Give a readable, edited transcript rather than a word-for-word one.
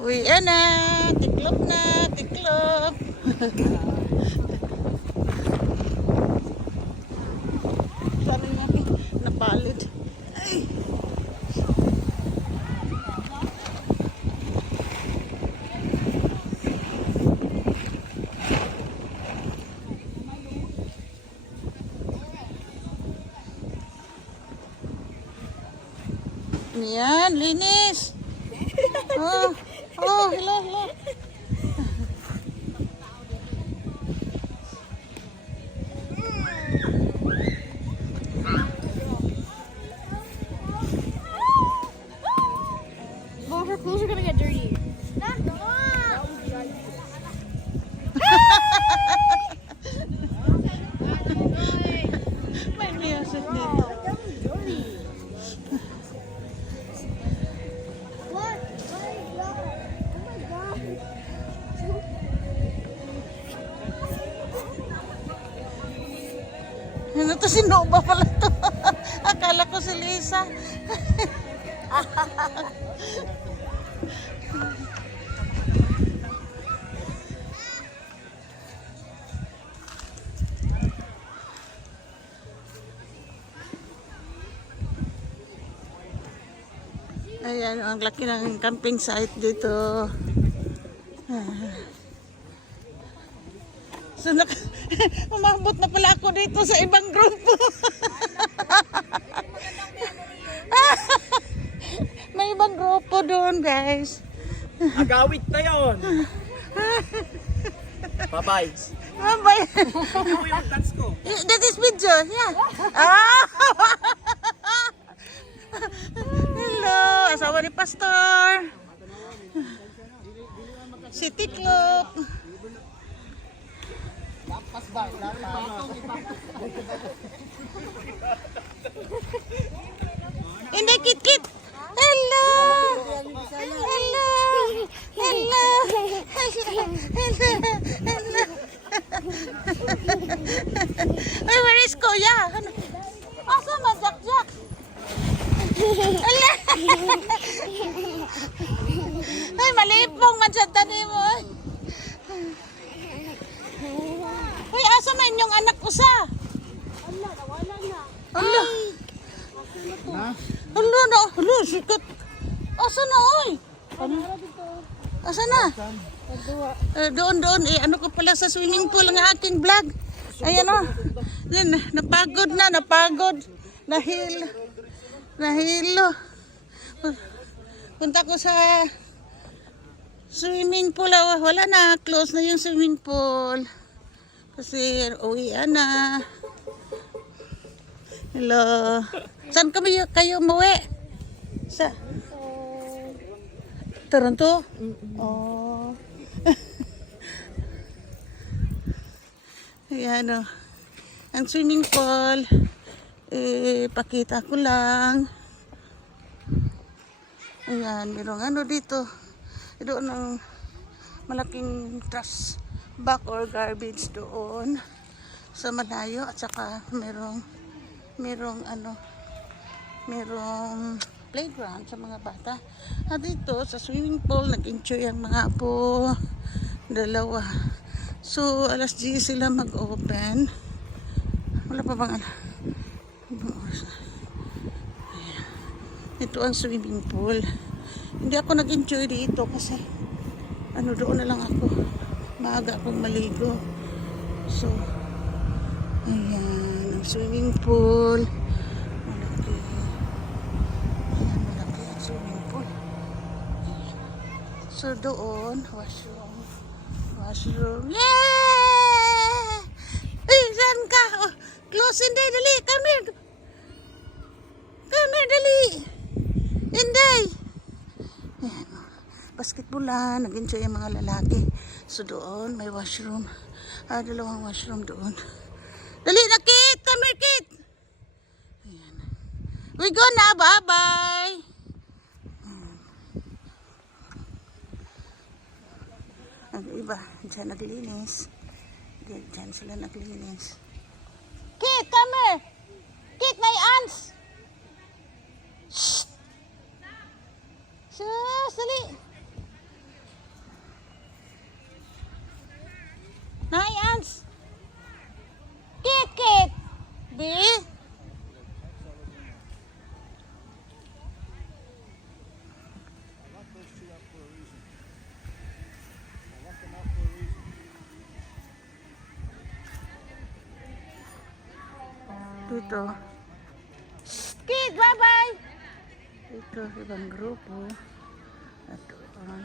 Uy, na. Tiklop na. Tiklop. Sabi nga, napalid. Ay. Yan, linis. Oh, hello, hello. Well, her clothes are gonna get dirty. May music dito. Ano to, si Nova pala to. Akala ko si Lisa. Ayan, ang laki ng camping site dito. So, umabot na pala ako dito sa ibang grupo. May ibang grupo doon, guys. Agawit na yun. Bye-bye. Bye-bye. Ano yung dance ko? That is video, yeah. Ah! Hello, asawa ni Pastor. Si Tiklop. Hindi, Kit-Kit. Hello. Hello. Hello. Hello. Ay, where is Kuya? Asa ba, Jack? Ala! Ay, malipong man siya tanim mo. Uy, asa man yung anak ko sa? Ala. Ala na. Ala, sikat. Asa na, oy? Asa na? Doon. Ano ko pala sa swimming pool ang aking vlog. Ayan o. Napagod. Nahilo. Punta ko sa swimming pool. Wala na. Close na yung swimming pool. Kasi uwian na. Hello. Saan kayo umuwi? Sa Toronto? Oh. Ayan o. Ang swimming pool. Pakita ko lang. Ayan, mayroong ano dito. Doon ang malaking trash bag or garbage doon sa malayo, at saka merong playground sa mga bata. At dito sa swimming pool nag-enjoy ang mga apo, dalawa. So alas 10 sila mag-open. Wala pa bang Ayan. Ito ang swimming pool. Hindi ako nag-enjoy dito kasi doon na lang ako. Maaga akong maligo. So ayan ang swimming pool. Malaki. Ayan, malaki ang swimming pool. Ayan. So doon, washroom. Yeah! Ay, saan ka? Oh, close, hindi, dali. Come here, dali. Hindi. Ayan. Basketballan, nag-enjoy yung mga lalaki. So doon, may washroom. Dalawang washroom doon. Dali na, Kit! Come here, Kit! Ayan. We go na, bye-bye! Ang iba, dyan naglinis. Dyan sila naglinis. Kit, come here! Kit, may ants! Shh! Sus, dali! dito. Kid, bye-bye! Ito, ibang grupo. At doon.